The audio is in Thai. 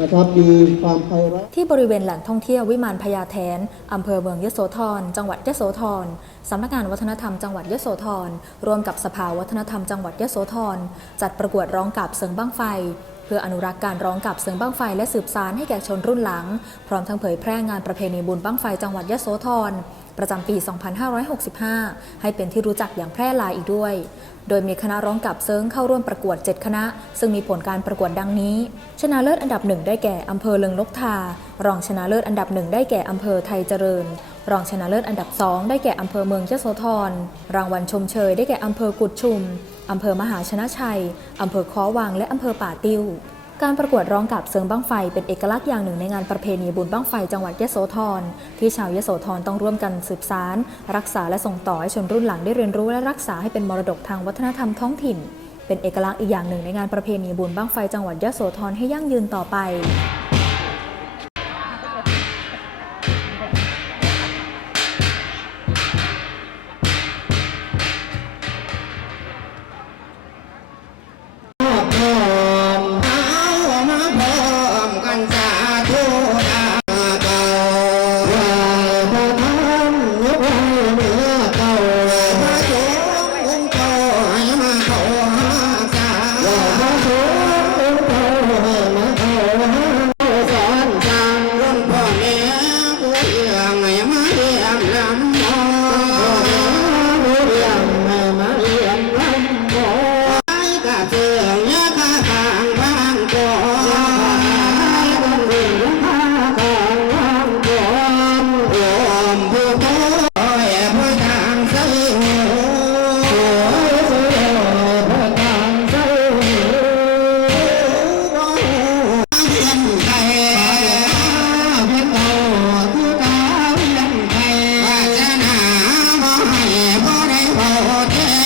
นะครับมีความไพเราะที่บริเวณแหล่งท่องเที่ยววิมานพญาแทนอำเภอเมืองยโสธร จังหวัดยโสธรสำนักงานวัฒนธรรมจังหวัดยโสธรร่วมกับสภาวัฒนธรรมจังหวัดยโสธรจัดประกวดร้องกับเสิงบ้างไฟ เพื่ออนุรักษ์การร้องกับเสิงบ้างไฟและสืบสานให้แก่ชนรุ่นหลัง พร้อมทั้งเผยแพร่งานประเพณีบุญบ้างไฟจังหวัดยโสธร ประจำปี 2565 ให้เป็นที่รู้จักอย่างแพร่หลายอีกด้วย โดยมีคณะร้องกับเซิงเข้าร่วมประกวด 7 คณะ ซึ่งมีผลการประกวดดังนี้ ชนะเลิศอันดับหนึ่งได้แก่อำเภอเลิงนกทา รองชนะเลิศอันดับหนึ่งได้แก่อำเภอไทยเจริญ รองชนะเลิศอันดับสองได้แก่อำเภอเมืองยโสธร รางวัลชมเชยได้แก่อำเภอกุดชุมอำเภอมหาชนะชัยอำเภอค้อวังและอำเภอป่าติ้ว การประกวดร้องกับเซิงบ้างไฟเป็นเอกลักษณ์อย่างหนึ่งในงานประเพณีบุญบ้างไฟจังหวัดยะโสธรที่ชาวยะโสธรต้องร่วมกันสืบสาร รักษาและส่งต่อให้ชนรุ่นหลังได้เรียนรู้และรักษาให้เป็นมรดกทางวัฒนธรรมท้องถิ่น เป็นเอกลักษณ์อีกอย่างหนึ่งในงานประเพณีบุญบ้างไฟจังหวัดยะโสธรให้ยั่งยืนต่อไป